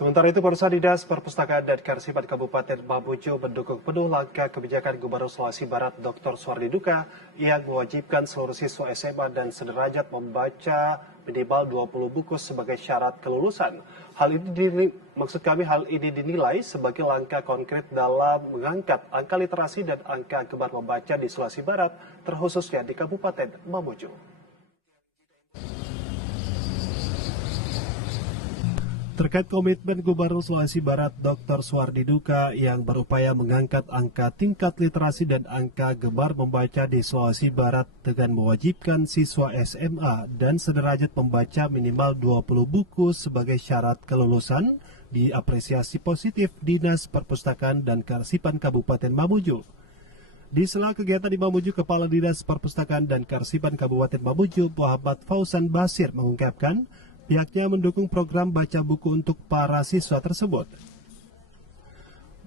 Sementara itu, Perusahaan Dinas Perpustakaan dan Kearsipan Kabupaten Mamuju mendukung penuh langkah kebijakan Gubernur Sulawesi Barat Dr. Suhardi Duka yang mewajibkan seluruh siswa SMA dan sederajat membaca minimal 20 buku sebagai syarat kelulusan. Hal ini dinilai sebagai langkah konkret dalam mengangkat angka literasi dan angka gemar membaca di Sulawesi Barat, terkhususnya di Kabupaten Mamuju. Terkait komitmen Gubernur Sulawesi Barat Dr. Suhardi Duka yang berupaya mengangkat angka tingkat literasi dan angka gemar membaca di Sulawesi Barat dengan mewajibkan siswa SMA dan sederajat membaca minimal 20 buku sebagai syarat kelulusan, diapresiasi positif Dinas Perpustakaan dan Kearsipan Kabupaten Mamuju. Di sela kegiatan di Mamuju, Kepala Dinas Perpustakaan dan Kearsipan Kabupaten Mamuju, Muhammad Fauzan Basir mengungkapkan pihaknya mendukung program baca buku untuk para siswa tersebut.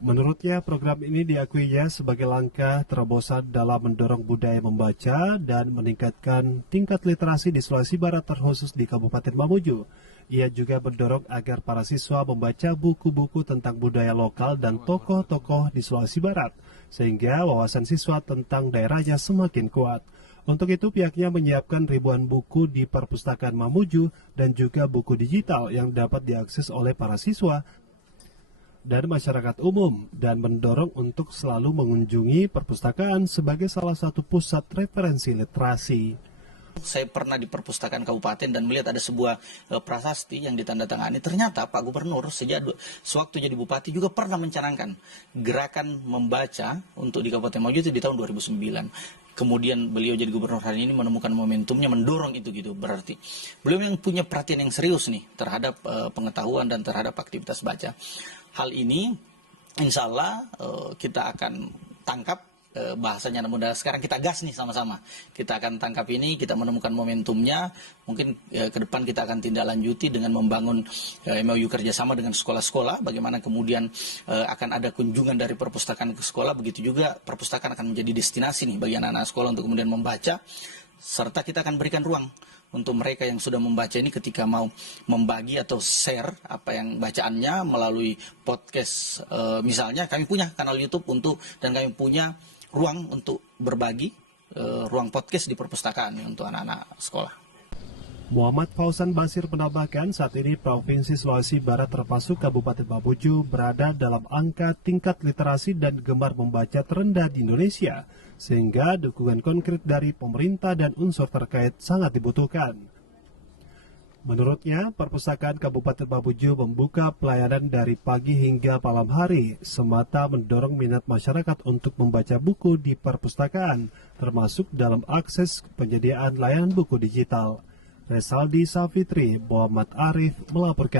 Menurutnya, program ini diakuinya sebagai langkah terobosan dalam mendorong budaya membaca dan meningkatkan tingkat literasi di Sulawesi Barat, terkhusus di Kabupaten Mamuju. Ia juga mendorong agar para siswa membaca buku-buku tentang budaya lokal dan tokoh-tokoh di Sulawesi Barat, sehingga wawasan siswa tentang daerahnya semakin kuat. Untuk itu, pihaknya menyiapkan ribuan buku di Perpustakaan Mamuju dan juga buku digital yang dapat diakses oleh para siswa dan masyarakat umum, dan mendorong untuk selalu mengunjungi perpustakaan sebagai salah satu pusat referensi literasi. Saya pernah di perpustakaan kabupaten dan melihat ada sebuah prasasti yang ditandatangani. Ternyata Pak Gubernur sewaktu jadi bupati juga pernah mencanangkan gerakan membaca untuk di Kabupaten Mamuju itu di tahun 2009. Kemudian beliau jadi gubernur hari ini menemukan momentumnya, mendorong itu gitu. Berarti beliau yang punya perhatian yang serius nih terhadap pengetahuan dan terhadap aktivitas baca. Hal ini insya Allah kita akan tangkap bahasanya, namun sekarang kita gas nih sama-sama. Kita akan tangkap ini, kita menemukan momentumnya. Mungkin ke depan kita akan tindak lanjuti dengan membangun MOU kerjasama dengan sekolah-sekolah. Bagaimana kemudian akan ada kunjungan dari perpustakaan ke sekolah. Begitu juga perpustakaan akan menjadi destinasi nih bagi anak-anak sekolah untuk kemudian membaca. Serta kita akan berikan ruang untuk mereka yang sudah membaca ini ketika mau membagi atau share apa yang bacaannya melalui podcast. Misalnya kami punya kanal YouTube dan kami punya ruang untuk berbagi, ruang podcast di perpustakaan untuk anak-anak sekolah. Muhammad Fauzan Basir menambahkan saat ini Provinsi Sulawesi Barat termasuk Kabupaten Mamuju berada dalam angka tingkat literasi dan gemar membaca terendah di Indonesia, sehingga dukungan konkret dari pemerintah dan unsur terkait sangat dibutuhkan. Menurutnya, Perpustakaan Kabupaten Mamuju membuka pelayanan dari pagi hingga malam hari, semata mendorong minat masyarakat untuk membaca buku di perpustakaan, termasuk dalam akses penyediaan layanan buku digital. Resaldi Safitri, Muhammad Arif melaporkan.